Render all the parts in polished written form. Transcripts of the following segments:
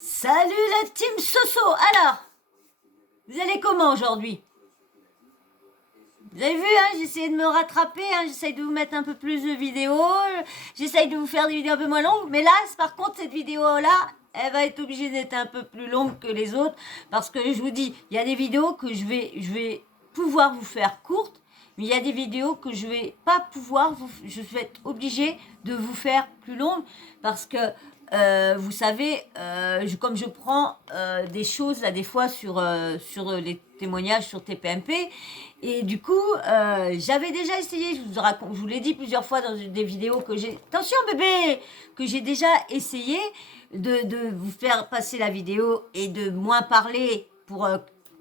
Salut la team Soso. Alors, vous allez comment aujourd'hui? Vous avez vu, hein, j'essaie de me rattraper, hein, j'essaie de vous mettre un peu plus de vidéos, j'essaie de vous faire des vidéos un peu moins longues, mais là, par contre, cette vidéo-là, elle va être obligée d'être un peu plus longue que les autres, parce que je vous dis, il y a des vidéos que je vais pouvoir vous faire courtes, mais il y a des vidéos que je vais pas pouvoir, je vais être obligée de vous faire plus longues, parce que vous savez, comme je prends des choses là des fois sur les témoignages sur TPMP, et du coup, j'avais déjà essayé, je vous l'ai dit plusieurs fois dans des vidéos que j'ai, attention bébé, que j'ai déjà essayé de vous faire passer la vidéo et de moins parler pour,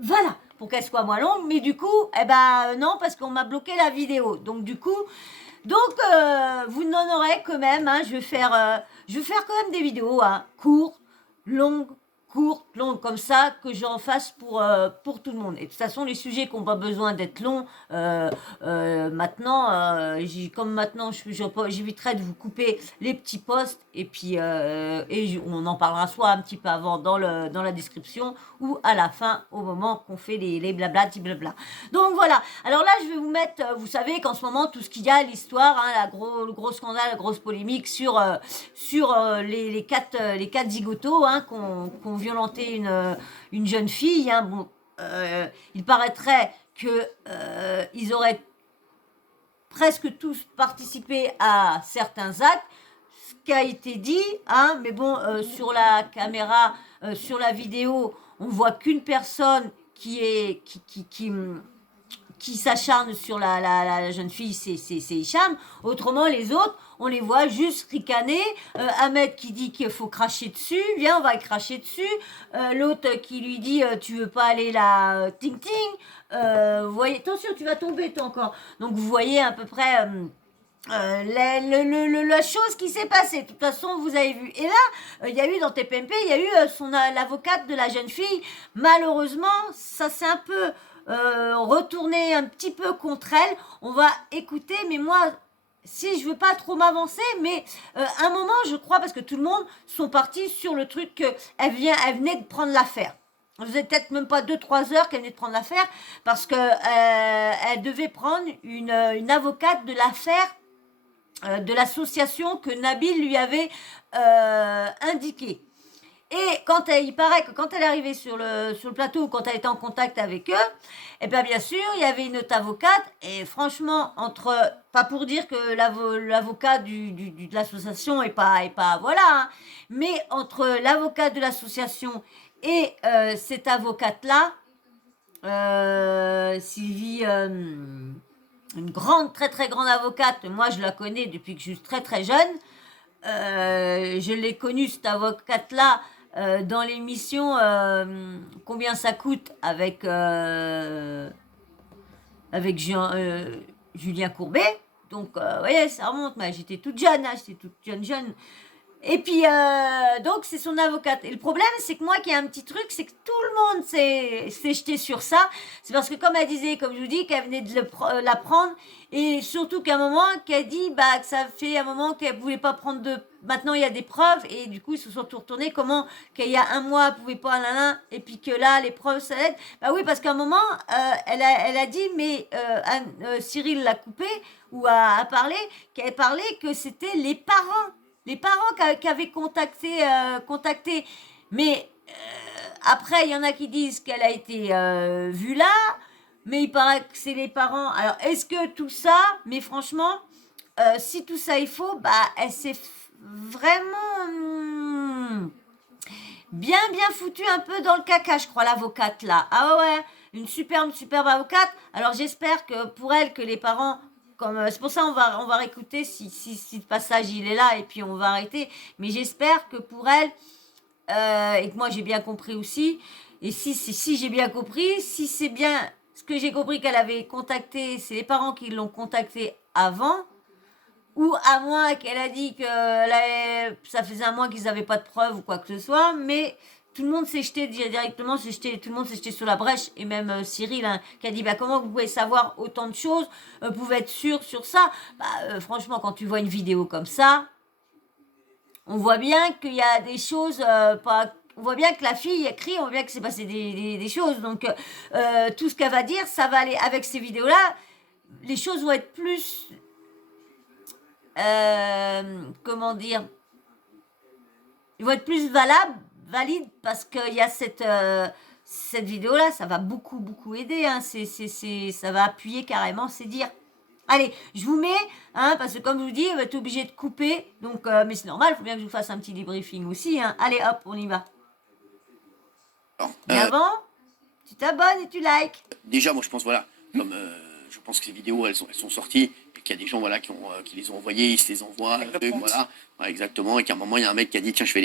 voilà, pour qu'elle soit moins longue, mais du coup, eh ben non, parce qu'on m'a bloqué la vidéo. Donc, vous n'en aurez quand même, hein, je vais faire quand même des vidéos, hein, courtes, longues, comme ça, que j'en fasse pour tout le monde. Et de toute façon, les sujets qui n'ont pas besoin d'être longs, maintenant, comme maintenant, j'éviterai de vous couper les petits posts, et puis on en parlera soit un petit peu avant dans la description, ou à la fin, au moment qu'on fait les blabla, petits blabla. Donc voilà, alors là, je vais vous mettre, vous savez qu'en ce moment, tout ce qu'il y a, l'histoire, hein, le gros scandale, la grosse polémique sur les quatre zigotos, hein, qui ont violenté une jeune fille. Hein. Bon, il paraîtrait que ils auraient presque tous participé à certains actes, ce qui a été dit, hein, mais bon, sur la caméra, sur la vidéo, on voit qu'une personne qui s'acharne sur la jeune fille, c'est Hicham. Autrement, les autres, on les voit juste ricaner. Ahmed qui dit qu'il faut cracher dessus, viens, on va cracher dessus. L'autre qui lui dit, tu veux pas aller là, ting ting. Vous voyez, attention, tu vas tomber toi encore. Donc vous voyez à peu près la chose qui s'est passée. De toute façon, vous avez vu. Et là, il y a eu dans TPMP, il y a eu l'avocate de la jeune fille. Malheureusement, ça s'est un peu retourné un petit peu contre elle. On va écouter, mais moi, si je veux pas trop m'avancer, mais un moment, je crois, parce que tout le monde sont partis sur le truc qu'elle venait de prendre l'affaire. Vous faisait peut-être même pas 2-3 heures qu'elle venait de prendre l'affaire, parce que elle devait prendre une avocate de l'affaire, de l'association que Nabil lui avait indiqué. Et il paraît que quand elle est arrivée sur le plateau, ou quand elle était en contact avec eux, eh bien sûr, il y avait une autre avocate, et franchement, pas pour dire que l'avocat de l'association est pas, voilà, hein, mais entre l'avocat de l'association et cette avocate-là, Sylvie, une grande, très très grande avocate, moi je la connais depuis que je suis très très jeune, je l'ai connue, cette avocate-là, dans l'émission Combien ça coûte avec Julien Courbet. Donc, vous voyez, ça remonte, mais j'étais toute jeune, hein, j'étais toute jeune. Et puis, donc, c'est son avocate. Et le problème, c'est que moi, qui ai un petit truc, c'est que tout le monde s'est jeté sur ça. C'est parce que, comme elle disait, comme je vous dis, qu'elle venait de la prendre. Et surtout qu'à un moment, qu'elle dit que ça fait un moment qu'elle ne voulait pas prendre de... Maintenant, il y a des preuves. Et du coup, ils se sont tout retournés. Comment qu'il y a un mois, elle ne pouvait pas, et puis que là, les preuves, ça aide. Bah oui, parce qu'à un moment, elle a dit, mais Cyril l'a coupé, ou a parlé, qu'elle parlait que c'était les parents qui avaient contacté. Mais après, il y en a qui disent qu'elle a été vue là, mais il paraît que c'est les parents. Alors, est-ce que tout ça, mais franchement, si tout ça est faux, elle s'est vraiment bien foutue un peu dans le caca, je crois, l'avocate là. Ah ouais, une superbe avocate. Alors, j'espère que pour elle, que les parents... c'est pour ça on va réécouter si le passage il est là, et puis on va arrêter. Mais j'espère que pour elle, et que moi j'ai bien compris aussi, et si j'ai bien compris, si c'est bien ce que j'ai compris, qu'elle avait contacté, c'est les parents qui l'ont contacté avant, ou à moins qu'elle a dit que ça faisait un mois qu'ils n'avaient pas de preuves ou quoi que ce soit, mais tout le monde s'est jeté directement, tout le monde s'est jeté sur la brèche, et même Cyril, hein, qui a dit comment vous pouvez savoir autant de choses, vous pouvez être sûr sur ça. Franchement, quand tu vois une vidéo comme ça, on voit bien qu'il y a des choses pas on voit bien que la fille écrit, on voit bien que c'est passé des choses. Donc, tout ce qu'elle va dire, ça va aller avec ces vidéos-là. Les choses vont être plus... comment dire, ils vont être plus valides parce qu'il y a cette vidéo-là, ça va beaucoup aider. Hein. Ça va appuyer carrément, c'est dire. Allez, je vous mets, hein, parce que comme je vous dis, on va être obligé de couper. Donc, mais c'est normal, il faut bien que je vous fasse un petit debriefing aussi. Hein. Allez, hop, on y va. Mais avant, tu t'abonnes et tu likes. Déjà, moi, je pense, voilà, comme je pense que ces vidéos, elles sont sorties, et qu'il y a des gens, voilà, qui les ont envoyées, ils se les envoient, voilà, exactement, et qu'à un moment, il y a un mec qui a dit, tiens, je vais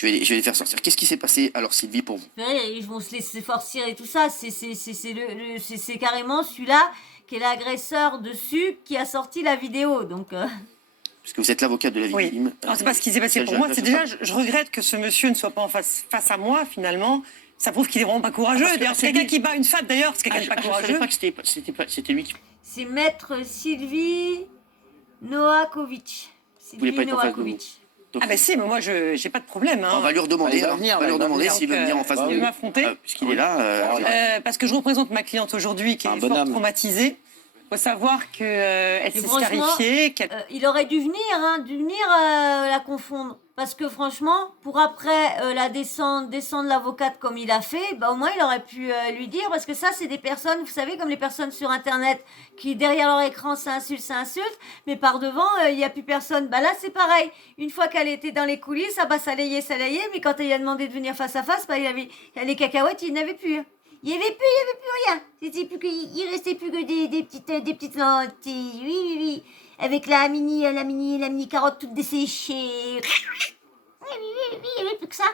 les faire sortir. Qu'est-ce qui s'est passé, alors, Sylvie, pour vous? Ils vont se laisser sortir et tout ça. C'est carrément celui-là qui est l'agresseur dessus qui a sorti la vidéo. Donc, Parce que vous êtes l'avocat de la victime. Oui. C'est pas ce qui s'est passé pour moi. C'est déjà, je regrette que ce monsieur ne soit pas en face à moi, finalement. Ça prouve qu'il est vraiment pas courageux. D'ailleurs, c'est quelqu'un qui bat une femme, d'ailleurs, c'est quelqu'un de pas courageux. Je savais pas que c'était lui qui... C'est maître Sylvie Noakovic. Vous voulez pas être en face de vous. Ah ben si, mais moi j'ai pas de problème. Hein. On va lui redemander, s'il veut venir en face de nous. nous. M'affronter. Puisqu'il est là. Parce que je représente ma cliente aujourd'hui qui est fort traumatisée. Il faut savoir qu'elle s'est scarifiée. Il aurait dû venir la confondre. Parce que franchement, pour après la descendre l'avocate comme il a fait, bah, au moins il aurait pu lui dire. Parce que ça, c'est des personnes, vous savez, comme les personnes sur Internet qui, derrière leur écran, s'insultent. Mais par devant, il n'y a plus personne. Bah là, c'est pareil. Une fois qu'elle était dans les coulisses, bah, ça l'ayait. Mais quand elle lui a demandé de venir face à face, bah, il avait les cacahuètes, il n'avait plus. Il n'y avait plus rien. Il restait plus que des petites lentilles. Oui. Avec la mini carotte toute desséchée. Oui, il n'y avait plus que ça.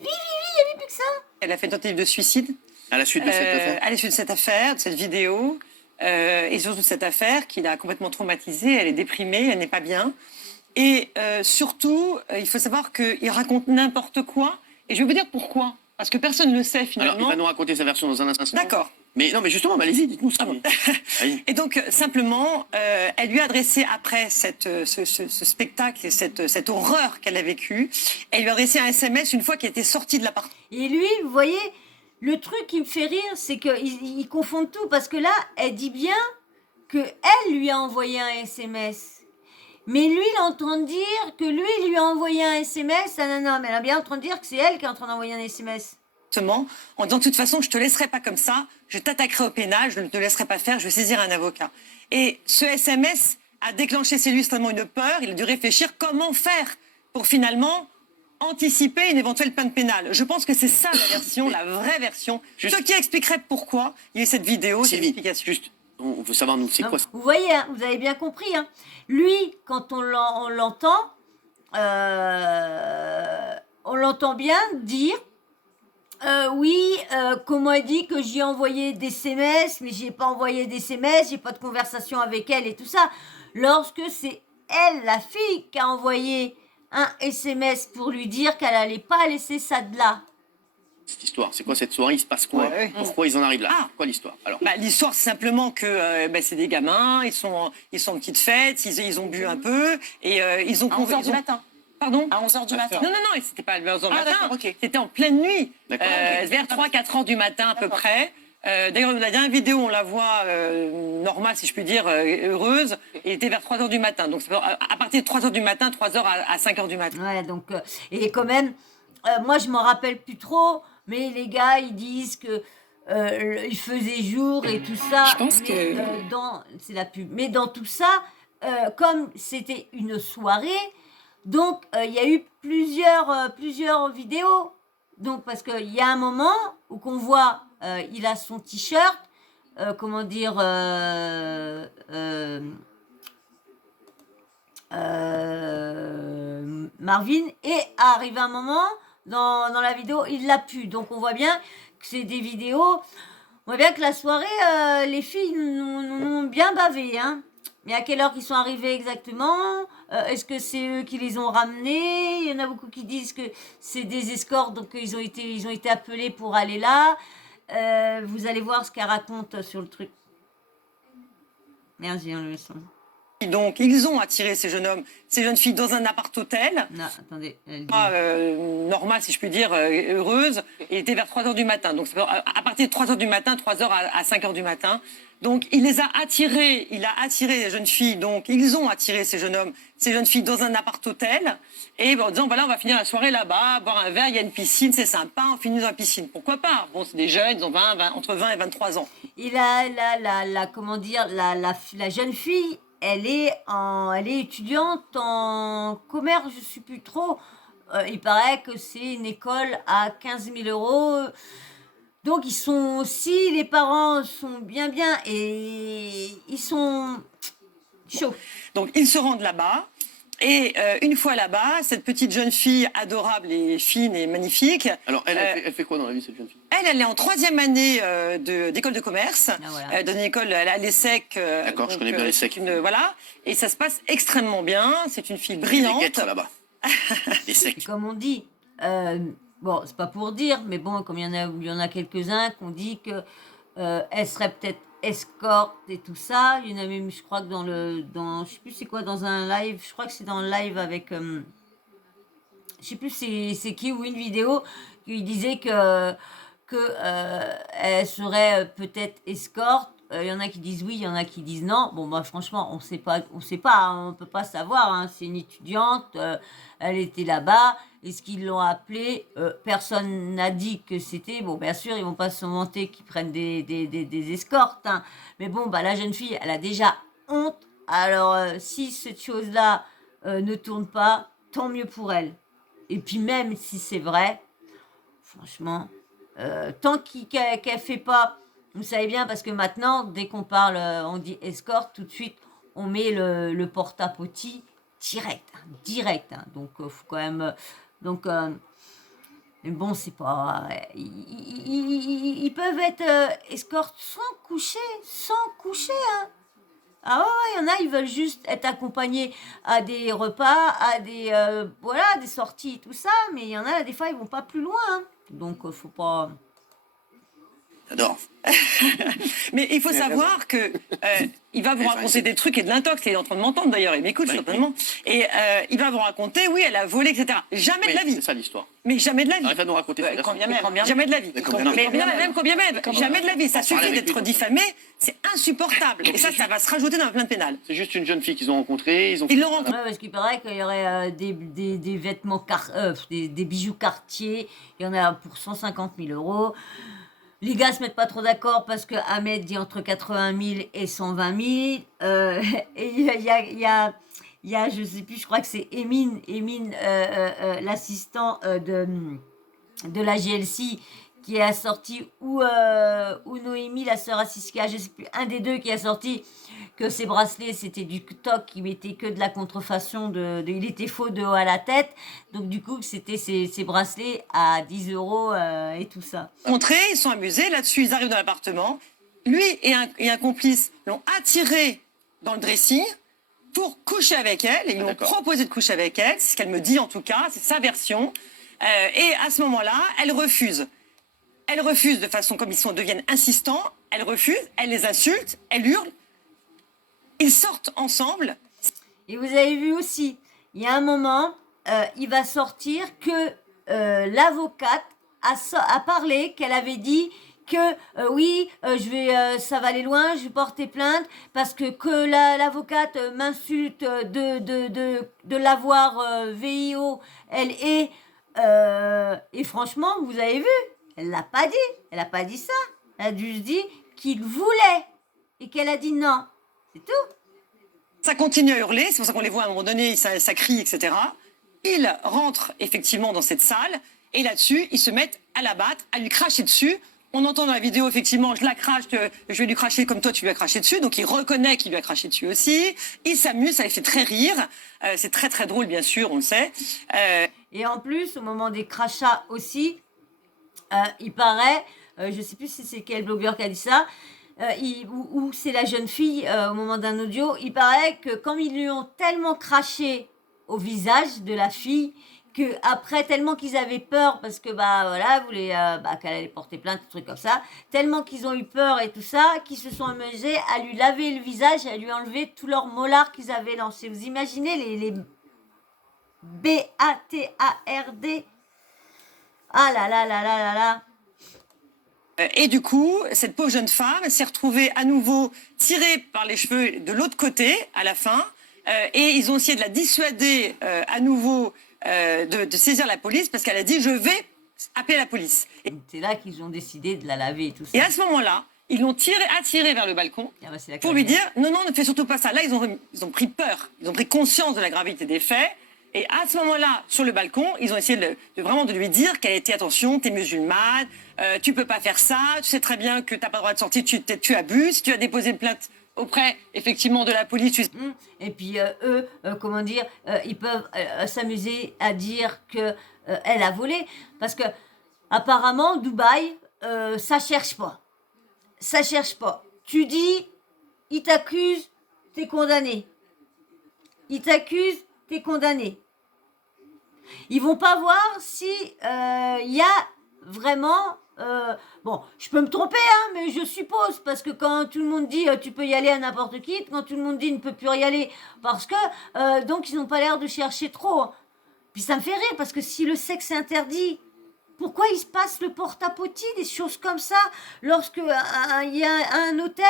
Oui, il n'y avait plus que ça. Elle a fait une tentative de suicide. À la suite de cette affaire. À la suite de cette affaire, de cette vidéo. Et surtout de cette affaire qui l'a complètement traumatisée. Elle est déprimée, elle n'est pas bien. Et surtout, il faut savoir qu'il raconte n'importe quoi. Et je vais vous dire pourquoi. Parce que personne ne le sait finalement. Alors, il va nous raconter sa version dans un instant. D'accord. Mais non, mais justement, allez-y, dites-nous ça. Et donc, simplement, elle lui a adressé, après ce spectacle et cette horreur qu'elle a vécue, elle lui a adressé un SMS une fois qu'elle était sortie de l'appartement. Et lui, vous voyez, le truc qui me fait rire, c'est qu'il confond tout. Parce que là, elle dit bien qu'elle lui a envoyé un SMS. Mais lui, il est en train de dire que lui a envoyé un SMS. Non, mais elle est bien en train de dire que c'est elle qui est en train d'envoyer un SMS. En disant de toute façon, je ne te laisserai pas comme ça, je t'attaquerai au pénal, je ne te laisserai pas faire, je vais saisir un avocat. Et ce SMS a déclenché chez lui extrêmement une peur, il a dû réfléchir comment faire pour finalement anticiper une éventuelle peine pénale. Je pense que c'est ça la version, la vraie version. Ce qui expliquerait pourquoi il y a eu cette vidéo, cette explication. Juste, on veut savoir, nous, c'est quoi ça? Vous voyez, hein, vous avez bien compris. Hein. Lui, quand on l'entend, on l'entend bien dire comment elle dit que j'ai envoyé des SMS, mais j'ai pas envoyé des SMS, j'ai pas de conversation avec elle et tout ça. Lorsque c'est elle, la fille, qui a envoyé un SMS pour lui dire qu'elle allait pas laisser ça de là. Cette histoire, c'est quoi cette soirée? Il se passe quoi? Pourquoi ils en arrivent là? Quoi l'histoire? Alors, l'histoire, c'est simplement que c'est des gamins, ils sont en petite fête, ils ont bu un peu et ils ont... À 11h du matin. Pardon? À 11h du matin. Non, c'était pas à 11h du matin, c'était en pleine nuit, vers 3-4 heures du matin à peu près. D'ailleurs, la dernière vidéo, on la voit normale, si je puis dire, heureuse, et était vers 3h du matin. Donc, à partir de 3h du matin, 3h à 5h du matin. Ouais, donc, et quand même, moi, je m'en rappelle plus trop, mais les gars, ils disent que il faisait jour et tout ça. Je pense que... c'est la pub. Mais dans tout ça, comme c'était une soirée, donc il y a eu plusieurs vidéos. Donc, parce qu'il y a un moment où qu'on voit, il a son t-shirt, Marvin, et arrive un moment dans la vidéo, il l'a pu. Donc on voit bien que c'est des vidéos. On voit bien que la soirée, les filles nous ont bien bavé. Hein. Mais à quelle heure ils sont arrivés exactement? Est-ce que c'est eux qui les ont ramenés? Il y en a beaucoup qui disent que c'est des escortes, donc ils ont été appelés pour aller là. Vous allez voir ce qu'elle raconte sur le truc. Merde, j'ai enlevé le son. Donc, ils ont attiré ces jeunes hommes, ces jeunes filles dans un appart-hôtel. Non, attendez. Elle dit... Normal, si je puis dire, heureuse. Il était vers 3h du matin. Donc, à partir de 3h du matin, 3h à 5h du matin. Donc, il les a attirés. Il a attiré les jeunes filles. Donc, ils ont attiré ces jeunes hommes, ces jeunes filles dans un appart-hôtel. Et en disant, voilà, on va finir la soirée là-bas, boire un verre, il y a une piscine, c'est sympa, on finit dans la piscine. Pourquoi pas? Bon, c'est des jeunes, ils ont entre 20 et 23 ans. Il a comment dire, la jeune fille, elle est étudiante en commerce, je ne sais plus trop. Il paraît que c'est une école à 15 000 euros. Donc ils sont, si les parents sont bien et ils sont chauds. Donc ils se rendent là-bas. Et une fois là-bas, cette petite jeune fille adorable et fine et magnifique. Alors, elle fait quoi dans la vie, cette jeune fille? Elle est en 3e année d'école de commerce, voilà. dans une école à l'ESSEC. D'accord, je connais bien l'ESSEC. Voilà, et ça se passe extrêmement bien. C'est une fille brillante. Les guêtres là-bas. l'ESSEC. Comme on dit, bon, c'est pas pour dire, mais bon, comme il y en a quelques-uns qui ont dit que elle serait peut-être escorte et tout ça. Il y en a même, je crois que je sais plus c'est quoi, dans un live, je crois que c'est dans le live avec, je sais plus c'est qui ou une vidéo qui disait que elle serait peut-être escorte. Il y en a qui disent oui, il y en a qui disent non. Bon, bah franchement, on sait pas, hein, on peut pas savoir. Hein. C'est une étudiante, elle était là-bas. Est-ce qu'ils l'ont appelée? Personne n'a dit que c'était. Bon, bien sûr, ils vont pas se vanter qu'ils prennent des escortes. Hein. Mais bon, bah la jeune fille, elle a déjà honte. Alors, si cette chose-là ne tourne pas, tant mieux pour elle. Et puis même si c'est vrai, franchement, tant qu'elle fait pas. Vous savez bien, parce que maintenant, dès qu'on parle, on dit escorte, tout de suite, on met le porte-à-potty direct. Hein. Donc, faut quand même... mais bon, c'est pas... Ils peuvent être escortes sans coucher, hein. Ah ouais, il y en a, ils veulent juste être accompagnés à des repas, à des sorties, tout ça, mais il y en a, des fois, ils vont pas plus loin. Hein. Donc, faut pas... J'adore. Mais il faut savoir que il va vous raconter des trucs et de l'intox. Il est en train de m'entendre d'ailleurs, il m'écoute certainement. Et il va vous raconter, oui, elle a volé, etc. Jamais de la vie. C'est ça l'histoire. Mais jamais de la vie. Arrête de nous raconter. Combien même. Jamais de la vie. Mais même combien même. Jamais de la vie. Ça suffit d'être diffamé. C'est insupportable. Et ça va se rajouter dans la plainte pénale. C'est juste une jeune fille qu'ils ont rencontrée. Ils l'ont rencontrée. Ouais, parce qu'il paraît qu'il y aurait des vêtements, des bijoux Cartier. Il y en a pour 150 000 euros. Les gars se mettent pas trop d'accord parce que Ahmed dit entre 80 000 et 120 000. Et il y a, je sais plus, je crois que c'est Emine, l'assistant de la GLC qui a sorti, ou Noémie, la sœur à Siska, je sais plus, un des deux qui a sorti que ces bracelets c'était du toc, qui mettait que de la contrefaçon, il était faux de haut à la tête, donc du coup c'était ces bracelets à 10 euros et tout ça. Ils sont amusés, là-dessus ils arrivent dans l'appartement, lui et un complice l'ont attiré dans le dressing pour coucher avec elle, et ils lui ont proposé de coucher avec elle, c'est ce qu'elle me dit en tout cas, c'est sa version, et à ce moment-là, elle refuse. Elle refuse de façon comme ils deviennent insistants, elle refuse, elle les insulte, elle hurle. Ils sortent ensemble. Et vous avez vu aussi, il y a un moment, il va sortir que l'avocate a parlé, qu'elle avait dit que oui, ça va aller loin, je vais porter plainte parce que l'avocate m'insulte de l'avoir VIO, elle est... et franchement, vous avez vu, elle l'a pas dit ça, elle a juste dit qu'il voulait et qu'elle a dit non. C'est tout. Ça continue à hurler, c'est pour ça qu'on les voit à un moment donné, ça crie, etc. Ils rentrent effectivement dans cette salle, et là-dessus, ils se mettent à la battre, à lui cracher dessus. On entend dans la vidéo, effectivement, je la crache, je vais lui cracher comme toi, tu lui as craché dessus. Donc il reconnaît qu'il lui a craché dessus aussi. Il s'amuse, ça les fait très rire. C'est très très drôle, bien sûr, on le sait. Et en plus, au moment des crachats aussi, il paraît, je ne sais plus si c'est quel blogueur qui a dit ça, ou c'est la jeune fille au moment d'un audio, il paraît que comme ils lui ont tellement craché au visage de la fille, que après, tellement qu'ils avaient peur, parce que voilà, qu'elle allait porter plainte, des trucs comme ça, tellement qu'ils ont eu peur et tout ça, qu'ils se sont amusés à lui laver le visage et à lui enlever tous leurs molars qu'ils avaient lancés. Vous imaginez les B-A-T-A-R-D? Ah là là là là là là. Et du coup, cette pauvre jeune femme s'est retrouvée à nouveau tirée par les cheveux de l'autre côté à la fin. Et ils ont essayé de la dissuader à nouveau de saisir la police parce qu'elle a dit « je vais appeler la police ». C'est là qu'ils ont décidé de la laver et tout ça. Et à ce moment-là, ils l'ont attirée vers le balcon pour lui dire « non, non, ne fais surtout pas ça ». Là, ils ont pris peur, ils ont pris conscience de la gravité des faits. Et à ce moment-là, sur le balcon, ils ont essayé de lui dire qu'elle était « attention, t'es musulmane, tu peux pas faire ça, tu sais très bien que t'as pas le droit de sortir, tu abuses, tu as déposé une plainte auprès, effectivement, de la police. » Et puis eux, comment dire, ils peuvent s'amuser à dire que elle a volé. Parce que apparemment, Dubaï, ça cherche pas. Ça cherche pas. Tu dis, ils t'accusent, t'es condamné. Ils t'accusent, t'es condamné. Ils vont pas voir si y a vraiment... bon, je peux me tromper, hein, mais je suppose, parce que quand tout le monde dit tu peux y aller à n'importe qui, quand tout le monde dit ne peut plus y aller, parce que donc ils n'ont pas l'air de chercher trop. Puis ça me fait rire, parce que si le sexe est interdit, pourquoi il se passe le porte-à-potty, des choses comme ça, lorsque il y a un hôtel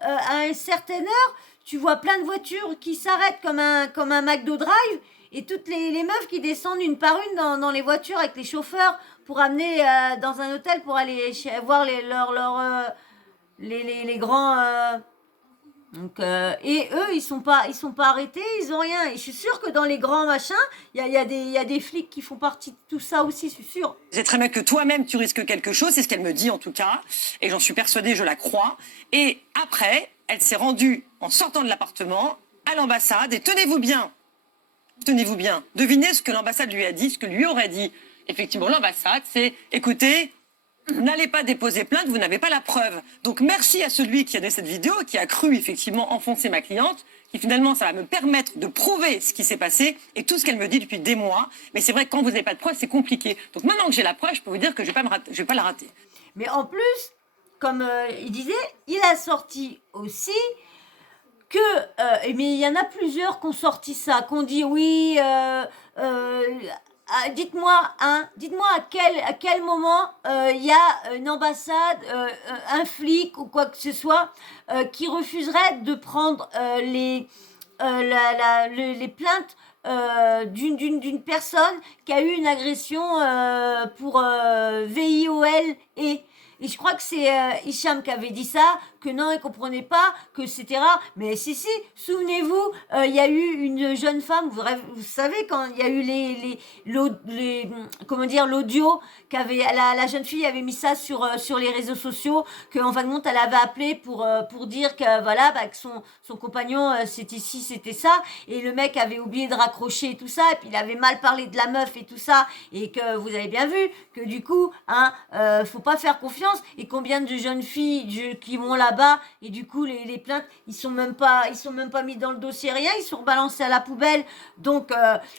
à une certaine heure, tu vois plein de voitures qui s'arrêtent comme un McDo Drive, et toutes les meufs qui descendent une par une dans les voitures avec les chauffeurs pour amener dans un hôtel pour aller voir les grands... et eux, ils sont pas arrêtés, ils ont rien. Et je suis sûre que dans les grands machins, il y a des flics qui font partie de tout ça aussi, je suis sûre. C'est très bien que toi-même, tu risques quelque chose, c'est ce qu'elle me dit en tout cas. Et j'en suis persuadée, je la crois. Et après, elle s'est rendue, en sortant de l'appartement, à l'ambassade. Et tenez-vous bien, devinez ce que l'ambassade lui a dit, ce que lui aurait dit. Effectivement, l'ambassade, c'est, écoutez, n'allez pas déposer plainte, vous n'avez pas la preuve. Donc merci à celui qui a donné cette vidéo, qui a cru effectivement enfoncer ma cliente, qui finalement, ça va me permettre de prouver ce qui s'est passé et tout ce qu'elle me dit depuis des mois. Mais c'est vrai que quand vous n'avez pas de preuve, c'est compliqué. Donc maintenant que j'ai la preuve, je peux vous dire que je ne vais pas la rater. Mais en plus, comme il disait, il a sorti aussi... mais il y en a plusieurs qui ont sorti ça, qui ont dit oui, dites-moi à quel moment il y a une ambassade, un flic ou quoi que ce soit qui refuserait de prendre les plaintes d'une personne qui a eu une agression pour VIOL et je crois que c'est Hicham qui avait dit ça, que non, il comprenait pas, que c'était rare. Mais si, souvenez-vous, il y a eu une jeune femme, vous savez, quand il y a eu l'audio qu'avait la jeune fille avait mis ça sur les réseaux sociaux, qu'en fin de compte, elle avait appelé pour dire que voilà, que son compagnon, c'était ça, et le mec avait oublié de raccrocher et tout ça, et puis il avait mal parlé de la meuf et tout ça, et que vous avez bien vu que du coup, faut pas faire confiance. Et combien de jeunes filles qui vont là-bas et du coup les plaintes ils sont même pas mis dans le dossier, rien, ils sont balancés à la poubelle. Donc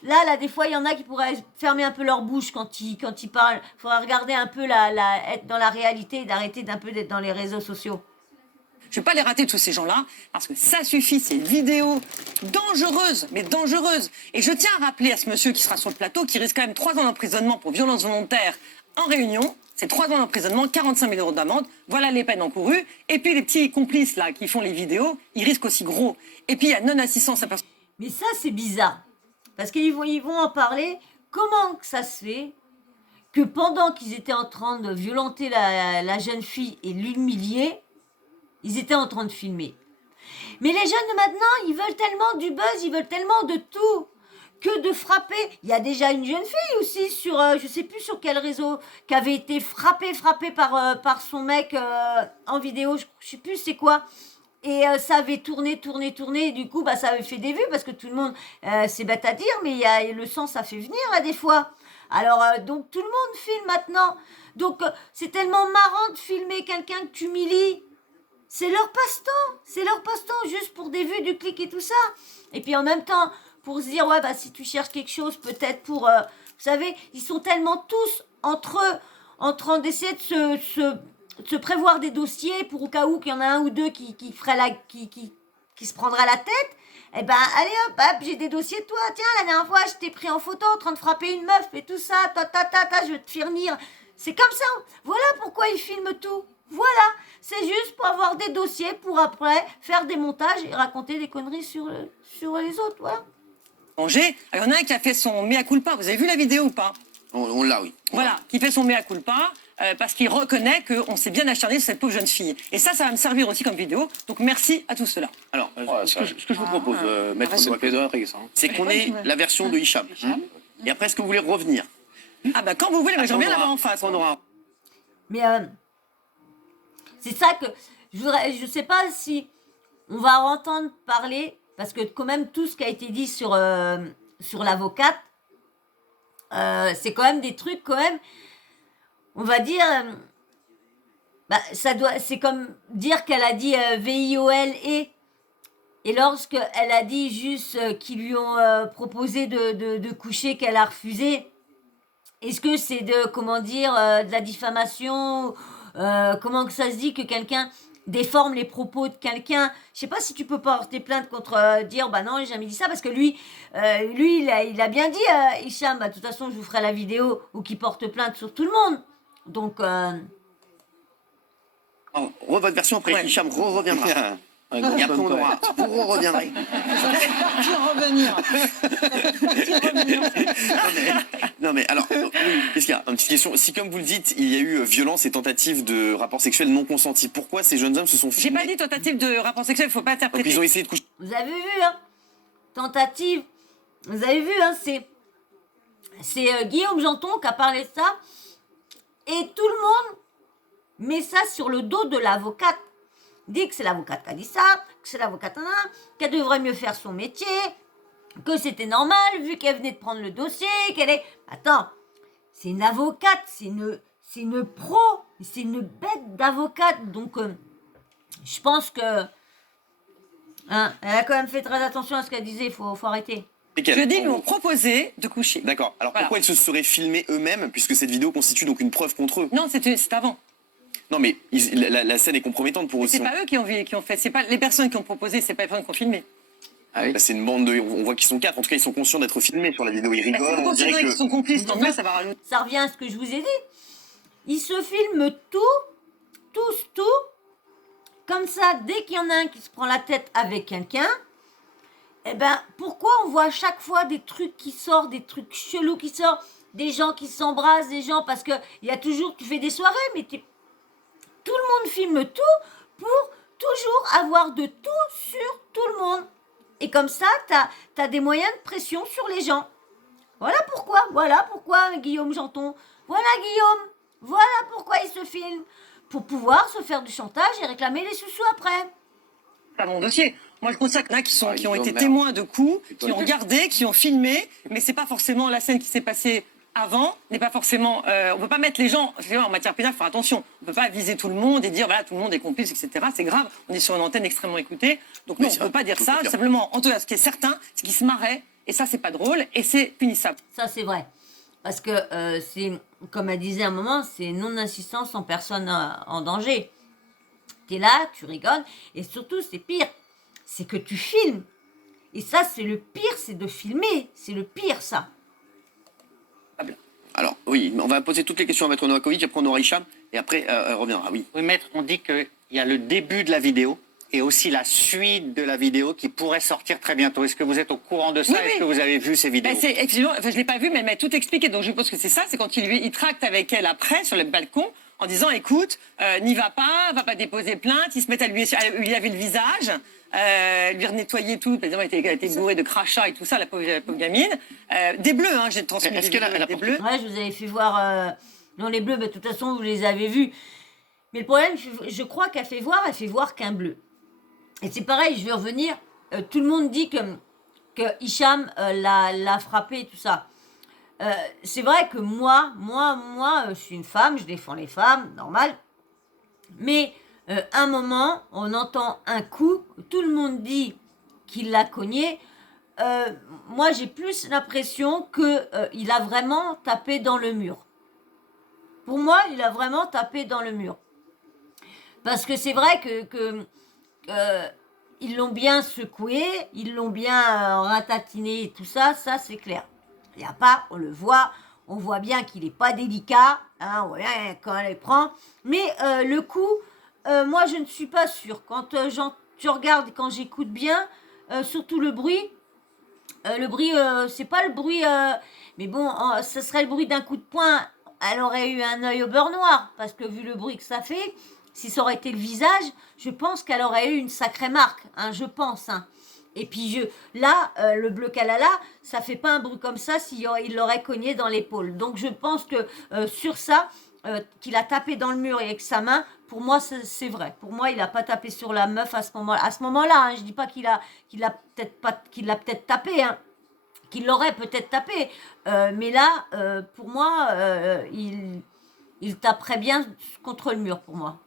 là des fois il y en a qui pourraient fermer un peu leur bouche quand ils parlent. Il faudra regarder un peu être dans la réalité et d'arrêter d'un peu d'être dans les réseaux sociaux. Je ne vais pas les rater tous ces gens-là, parce que ça suffit, ces vidéos dangereuses, mais dangereuses. Et je tiens à rappeler à ce monsieur qui sera sur le plateau, qui risque quand même 3 ans d'emprisonnement pour violence volontaire en Réunion. C'est 3 ans d'emprisonnement, 45 000 € d'amende. Voilà les peines encourues. Et puis les petits complices là qui font les vidéos, ils risquent aussi gros. Et puis il y a non-assistance à personne. Mais ça, c'est bizarre. Parce qu'ils vont en parler. Comment que ça se fait que pendant qu'ils étaient en train de violenter la jeune fille et l'humilier, ils étaient en train de filmer. Mais les jeunes de maintenant, ils veulent tellement du buzz, ils veulent tellement de tout, que de frapper. Il y a déjà une jeune fille aussi sur, je sais plus sur quel réseau, qui avait été frappée par son mec en vidéo, je sais plus c'est quoi. Et ça avait tourné, et du coup, ça avait fait des vues, parce que tout le monde, c'est bête à dire, mais le sang, ça fait venir, là, des fois. Alors, donc, tout le monde filme maintenant. Donc, c'est tellement marrant de filmer quelqu'un que tu humilies. C'est leur passe-temps, juste pour des vues, du clic et tout ça. Et puis, en même temps, pour se dire, ouais, si tu cherches quelque chose, peut-être pour savez, ils sont tellement tous entre eux, en train d'essayer de se prévoir des dossiers pour au cas où qu'il y en a un ou deux qui se prendra la tête. Eh ben, allez hop, j'ai des dossiers de toi. Tiens, la dernière fois, je t'ai pris en photo en train de frapper une meuf et tout ça. Je vais te finir. C'est comme ça. Voilà pourquoi ils filment tout. Voilà. C'est juste pour avoir des dossiers pour après faire des montages et raconter des conneries sur les autres. Voilà. Angers. Il y en a un qui a fait son mea culpa. Vous avez vu la vidéo ou pas? On l'a, oui. Voilà, qui fait son mea culpa parce qu'il reconnaît qu'on s'est bien acharné sur cette pauvre jeune fille. Et ça va me servir aussi comme vidéo. Donc merci à tous ceux-là. Alors, ce que je vous propose, maître C'est Noack, c'est qu'on ait la version de Hicham. Et après, est-ce que vous voulez revenir? Ah bah quand vous voulez, mais j'aimerais bien l'avoir en face. On aura... Mais c'est ça que je sais pas si on va entendre parler, parce que quand même tout ce qui a été dit sur l'avocate, c'est quand même des trucs quand même, on va dire, c'est comme dire qu'elle a dit VIOL et lorsque elle a dit juste qu'ils lui ont proposé de coucher, qu'elle a refusé. Est-ce que c'est de la diffamation, comment que ça se dit que quelqu'un déforme les propos de quelqu'un? Je sais pas si tu peux porter plainte contre dire bah non, j'ai jamais dit ça, parce que lui il a bien dit Hicham, bah de toute façon je vous ferai la vidéo ou qui porte plainte sur tout le monde. Donc votre version, après Hicham reviendra. Et après on aura... Vous reviendrez. revenir. Non mais alors, qu'est-ce qu'il y a? Une petite question. Si comme vous le dites, il y a eu violence et tentative de rapport sexuel non consenti, pourquoi ces jeunes hommes se sont J'ai filmés? pas dit tentative de rapport sexuel, il faut pas Donc interpréter. ils ont essayé de coucher. vous avez vu tentative, vous avez vu c'est Guillaume Janton qui a parlé de ça et tout le monde met ça sur le dos de l'avocate. Dit que c'est l'avocate qui a dit ça, que c'est l'avocate qu'elle devrait mieux faire son métier, que c'était normal vu qu'elle venait de prendre le dossier, qu'elle est... Attends, c'est une avocate, c'est une pro, c'est une bête d'avocate, donc je pense que elle a quand même fait très attention à ce qu'elle disait, il faut arrêter. Je dis, ils lui ont proposé de coucher. D'accord. Alors Voilà. pourquoi ils se seraient filmés eux-mêmes, puisque cette vidéo constitue donc une preuve contre eux? Non, c'est avant. Non mais la scène est compromettante pour eux. C'est pas eux qui ont fait, c'est pas les personnes qui ont proposé, c'est pas les personnes qui ont filmé. Ah oui. C'est une bande de... On voit qu'ils sont 4, en tout cas ils sont conscients d'être filmés sur la vidéo, ils rigolent, on dirait Ils que... sont complices, tant mieux, ça va rajouter. Ça revient à ce que je vous ai dit. Ils se filment tous, comme ça, dès qu'il y en a un qui se prend la tête avec quelqu'un, eh ben, pourquoi on voit à chaque fois des trucs qui sortent, des trucs chelous qui sortent, des gens qui s'embrassent, des gens, parce que il y a toujours, tu fais des soirées, mais tout le monde filme tout pour toujours avoir de tout sur tout le monde. Et comme ça, t'as des moyens de pression sur les gens. Voilà pourquoi Guillaume Janton. Voilà Guillaume. Voilà pourquoi il se filme. Pour pouvoir se faire du chantage et réclamer les sous-sous après. Pas mon dossier. Moi, je constate qu'il y en a qui ont été merde. témoins de coups, qui ont regardé, qui ont filmé, mais c'est pas forcément la scène qui s'est passée avant, n'est pas forcément... on peut pas mettre les gens... En matière pénale, il faut faire attention. On peut pas viser tout le monde et dire, voilà, tout le monde est complice, etc. C'est grave. On est sur une antenne extrêmement écoutée. Donc non, on peut pas dire ça. Simplement, en tout cas, ce qui est certain, c'est qu'ils se marraient. Et ça, c'est pas drôle. Et c'est punissable. Ça, c'est vrai. Parce que c'est, comme elle disait à un moment, c'est non-insistance en personne en danger. T'es là, tu rigoles. Et surtout, c'est pire. C'est que tu filmes. Et ça, c'est le pire, c'est de filmer. C'est le pire, ça. Alors, oui, on va poser toutes les questions à Maître Novakovic, après on aura Hicham, et après, elle reviendra, oui. Oui, maître, on dit qu'il y a le début de la vidéo et aussi la suite de la vidéo qui pourrait sortir très bientôt. Est-ce que vous êtes au courant de ça? Oui, Est-ce oui. que vous avez vu ces vidéos? C'est effectivement, je l'ai pas vu, mais elle m'a tout expliqué. Donc je suppose que c'est ça, c'est quand il tracte avec elle après sur le balcon en disant, écoute, n'y va pas déposer plainte. Ils se mettent à lui laver le visage, lui nettoyer tout. Par exemple, elle était bourrée de crachats et tout ça, la pauvre gamine. Des bleus, hein, j'ai transmis Est-ce qu'elle a des bleus. Ouais, je vous avais fait voir... non, les bleus, de toute façon, vous les avez vus. Mais le problème, je crois qu'elle fait voir qu'un bleu. Et c'est pareil, je vais revenir. Tout le monde dit que Hicham l'a frappé et tout ça. C'est vrai que moi, je suis une femme, je défends les femmes, normal. Mais un moment, on entend un coup, tout le monde dit qu'il l'a cogné. moi j'ai plus l'impression que il a vraiment tapé dans le mur. Pour moi, il a vraiment tapé dans le mur. Parce que c'est vrai que ils l'ont bien secoué, ils l'ont bien ratatiné et tout ça, ça c'est clair. Il n'y a pas, on voit bien qu'il n'est pas délicat, hein, ouais, quand elle les prend. Mais le coup, moi je ne suis pas sûre. Quand je regarde, quand j'écoute bien, surtout le bruit, c'est pas le bruit, mais bon, ce serait le bruit d'un coup de poing. Elle aurait eu un œil au beurre noir, parce que vu le bruit que ça fait, si ça aurait été le visage, je pense qu'elle aurait eu une sacrée marque, hein, je pense. Hein. Et puis là, le bleu qu'elle a là, ça fait pas un bruit comme ça s'il l'aurait cogné dans l'épaule. Donc je pense que sur ça, qu'il a tapé dans le mur et avec sa main, pour moi c'est vrai. Pour moi, il a pas tapé sur la meuf à ce moment-là. À ce moment-là, hein, je dis pas qu'il l'a peut-être tapé, hein, qu'il l'aurait peut-être tapé. Mais là, pour moi, il taperait bien contre le mur pour moi.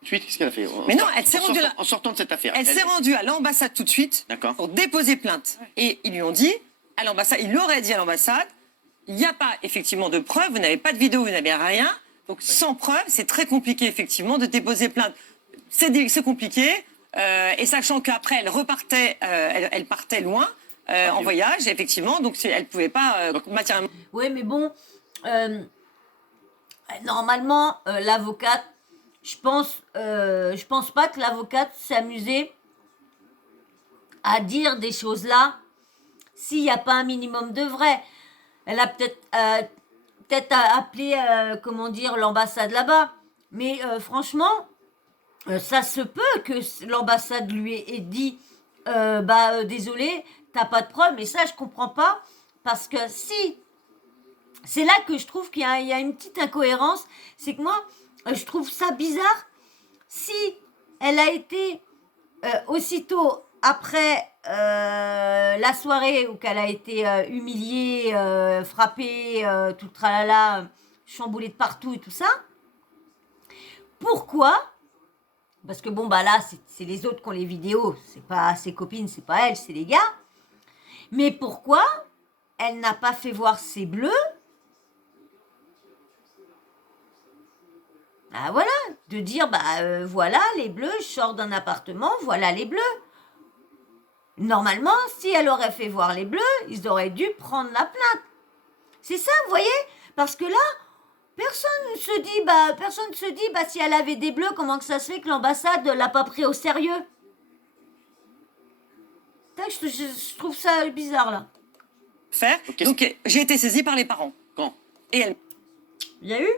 Ensuite, qu'est-ce qu'elle a fait? Mais non, elle s'est rendue en sortant de cette affaire. Elle s'est rendue à l'ambassade tout de suite pour déposer plainte. Et ils lui ont dit, à l'ambassade, il aurait dit à l'ambassade, il n'y a pas effectivement de preuves, vous n'avez pas de vidéo, vous n'avez rien. Donc sans preuve, c'est très compliqué effectivement de déposer plainte. C'est compliqué. Et sachant qu'après, elle repartait, elle partait loin en voyage, effectivement. Donc elle ne pouvait pas matériellement. Oui, mais bon, normalement, l'avocate, je pense pas que l'avocate s'est amusée à dire des choses là s'il n'y a pas un minimum de vrai. Elle a peut-être appelé, comment dire, l'ambassade là-bas. Mais franchement, ça se peut que l'ambassade lui ait dit, désolé, t'as pas de preuve. Mais ça, je comprends pas. Parce que si, c'est là que je trouve qu'il y a une petite incohérence. C'est que moi, je trouve ça bizarre. Si elle a été aussitôt après la soirée où qu'elle a été humiliée, frappée, tout le tralala, chamboulée de partout et tout ça, pourquoi? Parce que bon, bah là, c'est les autres qui ont les vidéos, c'est pas ses copines, c'est pas elle, c'est les gars. Mais pourquoi elle n'a pas fait voir ses bleus? Ah voilà, de dire, voilà les bleus, je sors d'un appartement, voilà les bleus. Normalement, si elle aurait fait voir les bleus, ils auraient dû prendre la plainte. C'est ça, vous voyez? Parce que là, personne ne se dit, si elle avait des bleus, comment que ça se fait que l'ambassade ne l'a pas pris au sérieux? Je trouve ça bizarre, là. Faire. Donc, j'ai été saisie par les parents. Quand? Et elle. Il y a eu?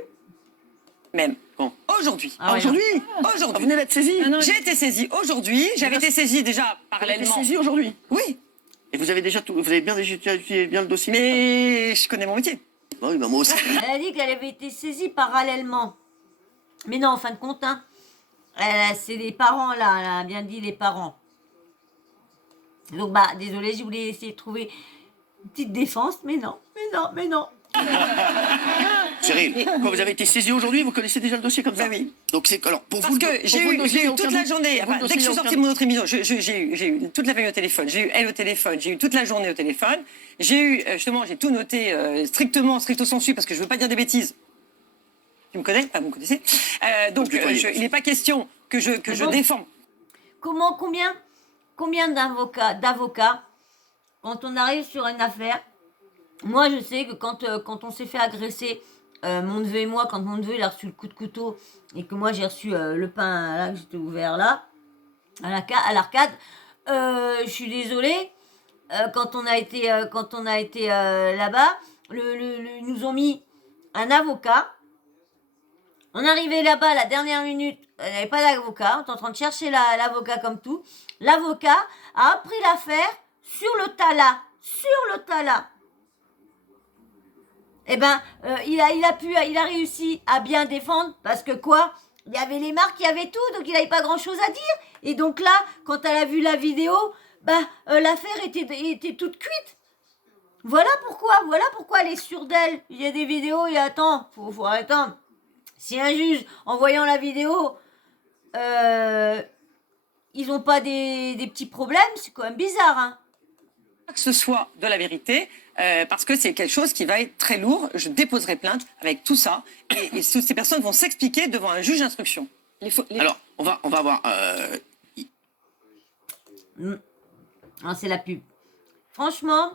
Même. Quand? Aujourd'hui. Ah, aujourd'hui? Aujourd'hui. Vous venez d'être saisie? J'ai été saisie aujourd'hui. J'avais été saisie déjà parallèlement. Vous avez été saisie aujourd'hui? Oui. Et vous avez déjà vous avez bien étudié bien le dossier? Mais je connais mon métier. Oui, bah moi aussi. Elle a dit qu'elle avait été saisie parallèlement. Mais non, en fin de compte, hein, c'est les parents, là. Elle a bien dit les parents. Donc, désolé, je voulais essayer de trouver une petite défense, mais non. Cyril, quand vous avez été saisi aujourd'hui, vous connaissez déjà le dossier comme ça? Oui. Donc c'est alors pour Parce vous. que j'ai eu toute la journée, dès que je suis sortie de mon autre émission, j'ai eu toute la famille au téléphone, j'ai eu elle au téléphone, j'ai eu toute la journée au téléphone, j'ai eu justement, j'ai tout noté stricto sensu parce que je veux pas dire des bêtises. Tu me connais? Vous me connaissez. Donc il n'est pas question que je défends. Combien d'avocats, quand on arrive sur une affaire, moi je sais que quand on s'est fait agresser, mon neveu et moi, quand mon neveu il a reçu le coup de couteau et que moi j'ai reçu le pain là que j'étais ouvert là, à l'arcade, je suis désolée, quand on a été là-bas, ils nous ont mis un avocat. On est arrivé là-bas à la dernière minute, il n'y avait pas d'avocat, on est en train de chercher l'avocat comme tout. L'avocat a appris l'affaire sur le tas là. Eh ben, il a réussi à bien défendre parce que quoi? Il y avait les marques, il y avait tout, donc il n'avait pas grand-chose à dire. Et donc là, quand elle a vu la vidéo, l'affaire était toute cuite. Voilà pourquoi elle est sûre d'elle. Il y a des vidéos, faut attendre. Si un juge, en voyant la vidéo, ils n'ont pas des petits problèmes, c'est quand même bizarre, hein. que ce soit de la vérité, parce que c'est quelque chose qui va être très lourd. Je déposerai plainte avec tout ça, et ces personnes vont s'expliquer devant un juge d'instruction. Alors, on va voir. Non, c'est la pub. Franchement,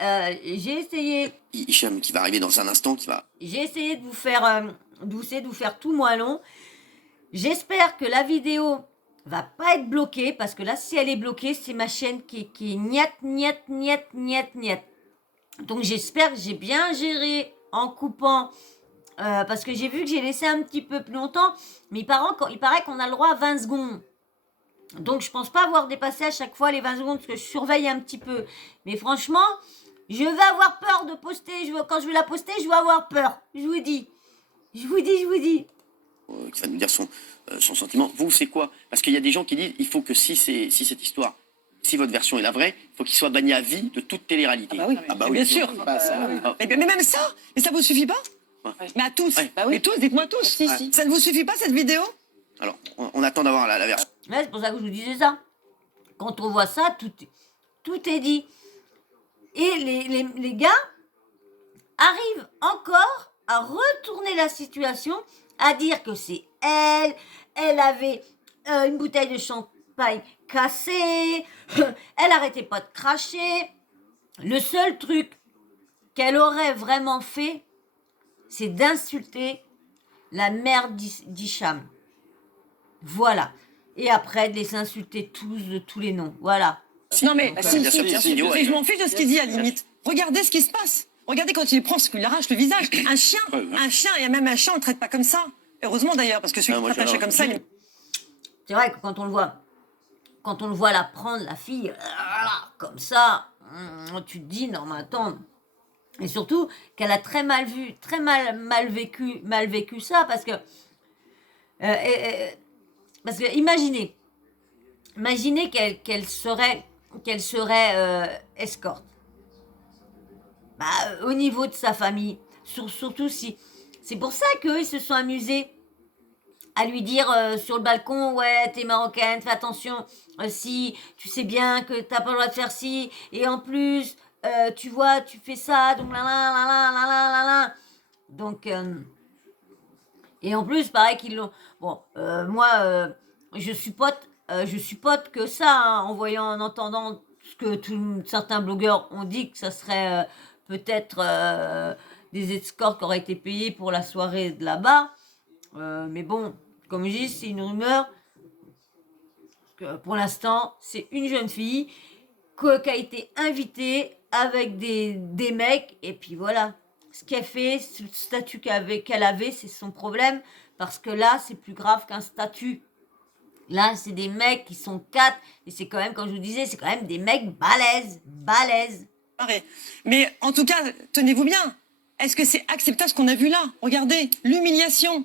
j'ai essayé Hicham qui va arriver dans un instant, qui va. J'ai essayé de vous faire, tout moins long. J'espère que la vidéo va pas être bloquée, parce que là, si elle est bloquée, c'est ma chaîne qui est niet. Donc j'espère que j'ai bien géré en coupant, parce que j'ai vu que j'ai laissé un petit peu plus longtemps, mais il paraît qu'on a le droit à 20 secondes. Donc je pense pas avoir dépassé à chaque fois les 20 secondes, parce que je surveille un petit peu. Mais franchement, je vais avoir peur de poster. Quand je vais la poster, je vais avoir peur. Je vous dis. Qui va nous dire son sentiment. Vous, c'est quoi? Parce qu'il y a des gens qui disent il faut que si cette histoire, si votre version est la vraie, il faut qu'il soit banni à vie de toute télé-réalité. Bien sûr. Mais même ça, mais ça vous suffit pas? Mais à tous. Mais tous, dites-moi tous. Ça ne vous suffit pas, cette vidéo? Alors, on attend d'avoir la version. Ouais, c'est pour ça que je vous disais ça. Quand on voit ça, tout est dit. Et les gars arrivent encore à retourner la situation, à dire que c'est elle avait une bouteille de champagne cassée, elle arrêtait pas de cracher. Le seul truc qu'elle aurait vraiment fait, c'est d'insulter la mère d'Hicham. Voilà. Et après, de les insulter tous de tous les noms. Voilà. Non mais, bien sûr, je m'en fiche de ce qu'il dit à la limite. Regardez ce qui se passe. Regardez quand il prend, qu'il arrache le visage. Un chien, et même un chien, on ne traite pas comme ça. Heureusement d'ailleurs, parce que celui qui traite un chien comme ça, c'est vrai que quand on le voit la prendre, la fille, comme ça, tu te dis, non mais attends. Et surtout qu'elle a très mal vécu ça, parce que imaginez qu'elle serait escorte. Au niveau de sa famille, surtout si... C'est pour ça qu'eux, ils se sont amusés à lui dire sur le balcon, ouais, t'es marocaine, fais attention, si tu sais bien que t'as pas le droit de faire ci, et en plus, tu vois, tu fais ça, donc donc, et en plus, pareil qu'ils l'ont... Bon, moi, je supporte que ça, hein, en entendant ce que certains blogueurs ont dit, que ça serait peut-être des escorts qui auraient été payés pour la soirée de là-bas. Mais bon, comme je dis, c'est une rumeur. Parce que pour l'instant, c'est une jeune fille qui a été invitée avec des mecs, et puis voilà. Ce qu'elle fait, le statut qu'elle avait, c'est son problème, parce que là, c'est plus grave qu'un statut. Là, c'est des mecs qui sont 4, et c'est quand même, comme je vous disais, c'est quand même des mecs balèzes. Mais en tout cas, tenez-vous bien. Est-ce que c'est acceptable ce qu'on a vu là? Regardez, l'humiliation.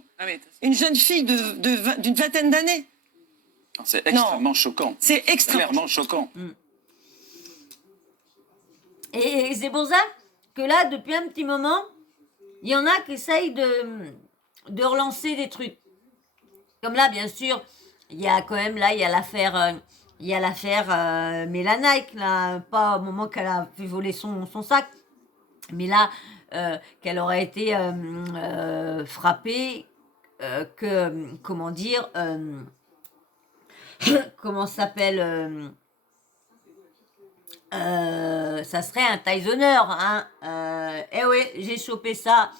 Une jeune fille d'une vingtaine d'années. C'est extrêmement choquant. C'est extrêmement choquant. Et c'est pour ça que là, depuis un petit moment, il y en a qui essayent de relancer des trucs. Comme là, bien sûr, il y a quand même, là, il y a l'affaire Mélanaïk, là, pas au moment qu'elle a fait voler son sac, mais là, qu'elle aurait été frappée, comment dire, comment ça s'appelle, ça serait un Tysoner, hein. Ouais, j'ai chopé ça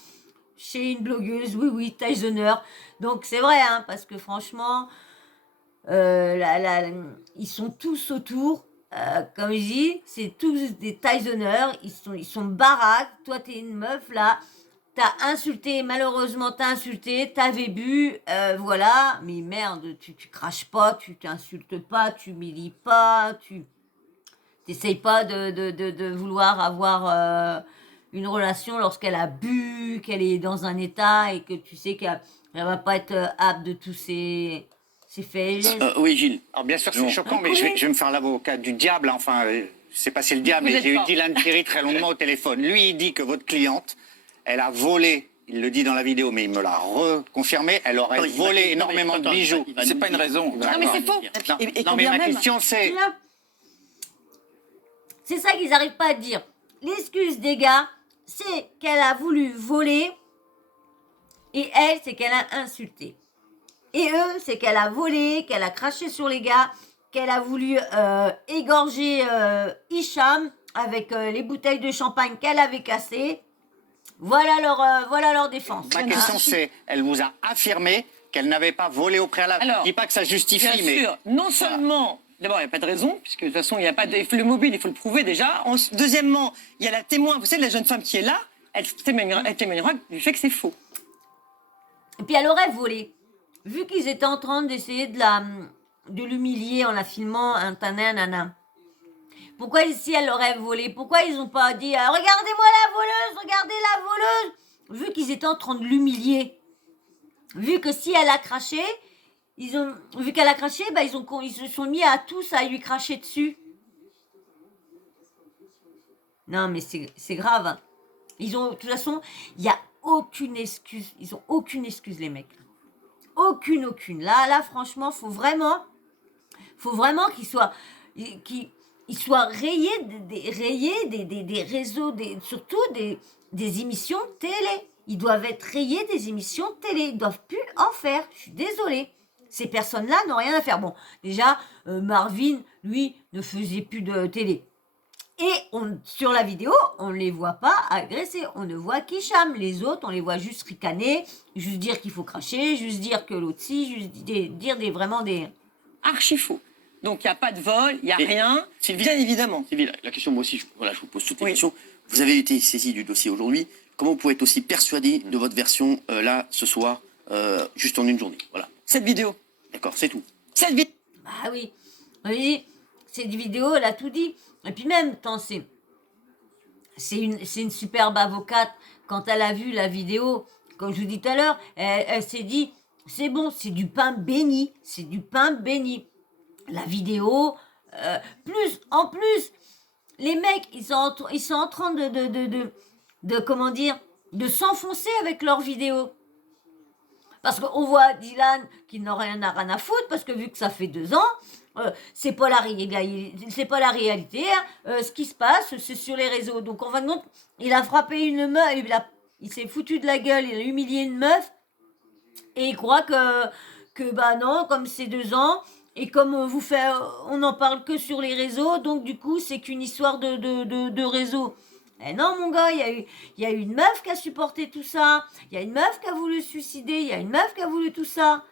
chez une blogueuse, oui, Tysoner. Donc c'est vrai, hein, parce que franchement, ils sont tous autour. Comme je dis, c'est tous des Tysoners. Ils sont baraques. Toi, t'es une meuf là. T'as insulté, malheureusement, t'avais bu, voilà. Mais merde, tu craches pas, tu t'insultes pas, tu humilies pas, tu t'essayes pas de vouloir avoir une relation lorsqu'elle a bu, qu'elle est dans un état et que tu sais qu'elle va pas être apte de tous ces faits. Oui, Gilles. Alors bien sûr, c'est choquant, mais je vais me faire l'avocat du diable. Enfin, c'est pas si le diable, mais j'ai eu Dylan Thierry très longuement au téléphone. Lui, il dit que votre cliente, elle a volé. Il le dit dans la vidéo, mais il me l'a reconfirmé. Elle aurait volé énormément de bijoux. C'est pas une raison. Non, mais c'est faux. Non, mais ma question, c'est... C'est ça qu'ils n'arrivent pas à dire. L'excuse des gars, c'est qu'elle a voulu voler et elle, c'est qu'elle a insulté. Et eux, c'est qu'elle a volé, qu'elle a craché sur les gars, qu'elle a voulu égorger Hicham avec les bouteilles de champagne qu'elle avait cassées. Voilà leur défense. Ma question, c'est, elle vous a affirmé qu'elle n'avait pas volé au préalable. Alors, je dis pas que ça justifie, Bien mais... sûr, non seulement, d'abord, il n'y a pas de raison, puisque de toute façon, il n'y a pas de... Le mobile, il faut le prouver déjà. Deuxièmement, il y a la témoin, vous savez, la jeune femme qui est là, elle témoignera du fait que c'est faux. Et puis elle aurait volé. Vu qu'ils étaient en train d'essayer de l'humilier en la filmant, un nana. Pourquoi si elle aurait volé? Pourquoi ils n'ont pas dit regardez-moi la voleuse, regardez la voleuse? Vu qu'ils étaient en train de l'humilier. Vu que si elle a craché, vu qu'elle a craché, bah, ils se sont mis à tous à lui cracher dessus. Non mais c'est grave. Hein. De toute façon, il n'y a aucune excuse. Ils ont aucune excuse les mecs. Aucune. Là, franchement, faut vraiment qu'ils soient rayés des réseaux, surtout des émissions télé. Ils doivent être rayés des émissions télé. Ils doivent plus en faire. Je suis désolée. Ces personnes-là n'ont rien à faire. Bon, déjà, Marvin, lui, ne faisait plus de télé. Et sur la vidéo, on ne les voit pas agresser. On ne voit qu'Hicham. Les autres, on les voit juste ricaner, juste dire qu'il faut cracher, juste dire que l'autre si, juste dire vraiment des... Archi faux. Donc, il n'y a pas de vol, il n'y a Et rien, Sylvie, bien évidemment. Sylvie, la question, moi aussi, je vous pose toutes les Oui. questions. Vous avez été saisi du dossier aujourd'hui. Comment vous pouvez être aussi persuadé de votre version, là, ce soir, juste en une journée? Voilà. Cette vidéo. D'accord, c'est tout. Cette vidéo. Bah oui. Oui, cette vidéo, elle a tout dit. Et puis même, c'est une superbe avocate. Quand elle a vu la vidéo, comme je vous dis tout à l'heure, elle s'est dit, c'est bon, c'est du pain béni. C'est du pain béni. La vidéo, en plus, les mecs, ils sont en train de comment dire, de s'enfoncer avec leurs vidéos. Parce qu'on voit Dylan qui n'a rien à foutre, parce que vu que ça fait 2 ans, c'est pas la réalité. Hein. Ce qui se passe, c'est sur les réseaux. Donc en fin de compte, il a frappé une meuf, il s'est foutu de la gueule, il a humilié une meuf, et il croit que bah non, comme c'est 2 ans, et comme on n'en parle que sur les réseaux, donc du coup, c'est qu'une histoire de réseau. Eh non, mon gars, il y a eu une meuf qui a supporté tout ça. Il y a une meuf qui a voulu se suicider. Il y a une meuf qui a voulu tout ça.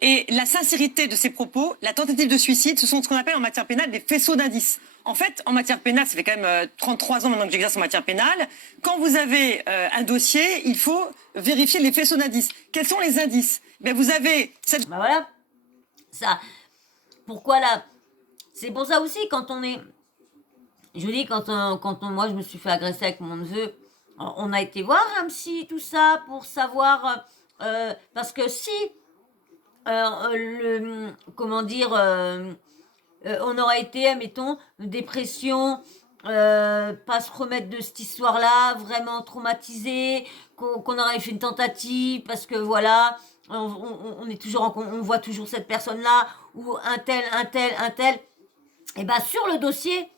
Et la sincérité de ses propos, la tentative de suicide, ce sont ce qu'on appelle en matière pénale des faisceaux d'indices. En fait, en matière pénale, ça fait quand même 33 ans maintenant que j'exerce en matière pénale. Quand vous avez un dossier, il faut vérifier les faisceaux d'indices. Quels sont les indices? Ben, vous avez cette... Bah voilà. Ça. Pourquoi là? C'est pour ça aussi, quand on est... Je dis, moi, je me suis fait agresser avec mon neveu, on a été voir un psy, tout ça, pour savoir... parce que si... comment dire... on aurait été, admettons, dépression, pas se remettre de cette histoire-là, vraiment traumatisé, qu'on aurait fait une tentative, parce que voilà, on est toujours, on voit toujours cette personne-là, ou un tel. Et bien sur le dossier,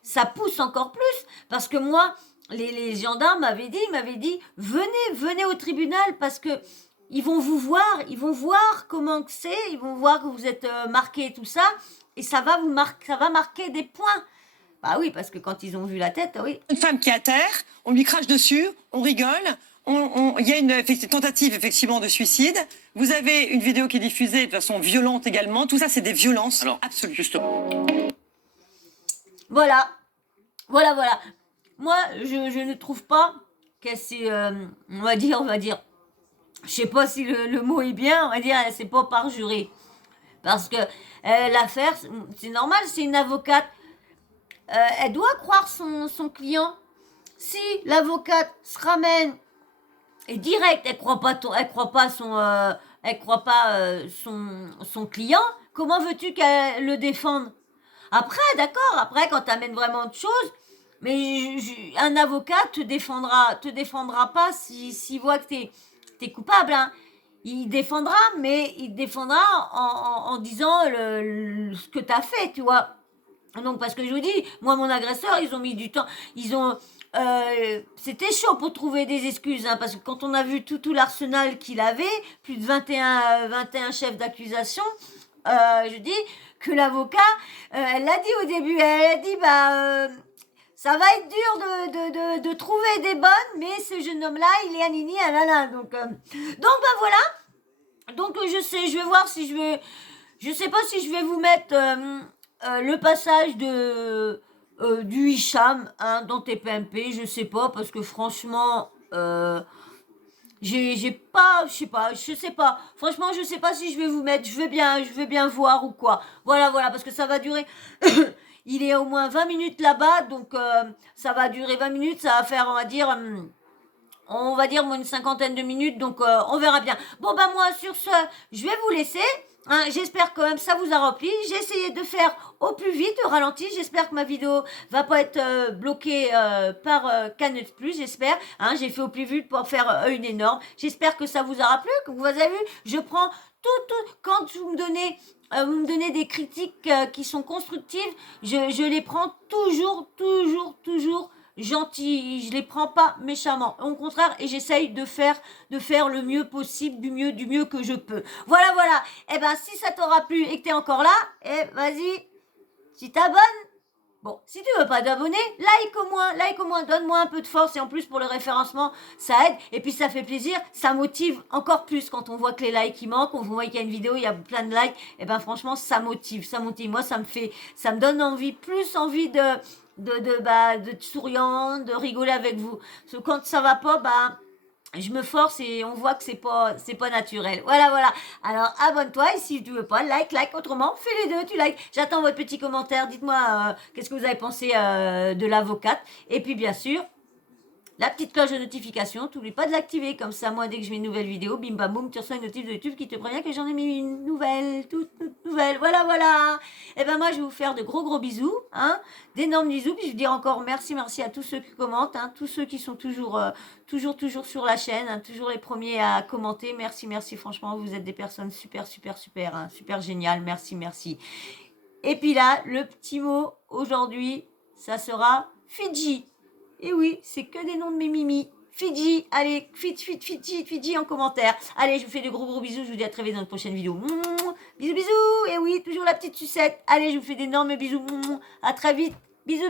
ça pousse encore plus, parce que moi, les gendarmes m'avaient dit, venez au tribunal, parce que ils vont vous voir comment que c'est, ils vont voir que vous êtes marqué et tout ça, et ça va marquer des points. Bah oui, parce que quand ils ont vu la tête, oui. Une femme qui est à terre, on lui crache dessus, on rigole, il y a une tentative effectivement de suicide. Vous avez une vidéo qui est diffusée de façon violente également. Tout ça, c'est des violences absolues. Justement. Voilà. Moi, je ne trouve pas que c'est, on va dire, je sais pas si le mot est bien, on va dire, c'est pas parjuré. Parce que l'affaire, c'est normal, c'est une avocate. Elle doit croire son client. Si l'avocate se ramène et direct, elle croit pas son client, comment veux-tu qu'elle le défende? Après, d'accord, quand tu amènes vraiment autre chose, mais un avocat te défendra pas s'il voit que t'es coupable, hein. Il défendra en disant ce que t'as fait, tu vois. Donc, parce que je vous dis, moi, mon agresseur, ils ont mis du temps. C'était chaud pour trouver des excuses, hein, parce que quand on a vu tout l'arsenal qu'il avait, plus de 21 chefs d'accusation, je dis que l'avocat, elle l'a dit au début, elle a dit, ça va être dur de trouver des bonnes, mais ce jeune homme-là, il est anini, anana. Donc voilà. Donc, je vais voir si je sais pas si je vais vous mettre le passage du Hicham dans TPMP, je sais pas, parce que franchement, je sais pas. Franchement, je sais pas si je vais vous mettre, je vais bien voir ou quoi. Voilà, parce que ça va durer. Il est au moins 20 minutes là-bas, donc ça va durer 20 minutes, ça va faire, on va dire une cinquantaine de minutes, donc on verra bien. Bon, moi, sur ce, je vais vous laisser. Hein, j'espère quand même ça vous a rempli. J'ai essayé de faire au plus vite, au ralenti. J'espère que ma vidéo va pas être bloquée par Canal+, j'espère. Hein, j'ai fait au plus vite pour faire une énorme. J'espère que ça vous aura plu, que vous avez vu. Je prends tout. Quand vous me donnez des critiques qui sont constructives, je les prends toujours gentil, je les prends pas méchamment, au contraire, et j'essaye de faire le mieux possible, du mieux que je peux. Voilà. Et si ça t'aura plu et que t'es encore là, vas-y, tu t'abonnes. Bon, si tu veux pas t'abonner, like au moins, donne-moi un peu de force, et en plus pour le référencement, ça aide, et puis ça fait plaisir, ça motive encore plus quand on voit que les likes ils manquent, on voit qu'il y a une vidéo, il y a plein de likes, franchement ça motive, moi ça me donne plus envie de souriant, de rigoler avec vous. Parce que quand ça va pas, je me force et on voit que c'est pas naturel. Voilà. Alors abonne-toi et si tu veux pas, like. Autrement, fais les deux, tu likes. J'attends votre petit commentaire. Dites-moi qu'est-ce que vous avez pensé de l'avocate. Et puis bien sûr, la petite cloche de notification, t'oublies pas de l'activer, comme ça, moi, dès que je mets une nouvelle vidéo, bim bam boum, tu reçois une notif de YouTube qui te prévient que j'en ai mis une nouvelle, toute nouvelle, voilà. Et moi, je vais vous faire de gros bisous, d'énormes bisous, puis je veux dire encore merci à tous ceux qui commentent, tous ceux qui sont toujours sur la chaîne, toujours les premiers à commenter, merci, franchement, vous êtes des personnes super, super géniales, merci. Et puis là, le petit mot aujourd'hui, ça sera Fidji. Et oui, c'est que des noms de mes mimis. Fidji, allez, Fidji en commentaire. Allez, je vous fais de gros bisous, je vous dis à très vite dans une prochaine vidéo. Bisous, et oui, toujours la petite sucette. Allez, je vous fais d'énormes bisous. À très vite, bisous.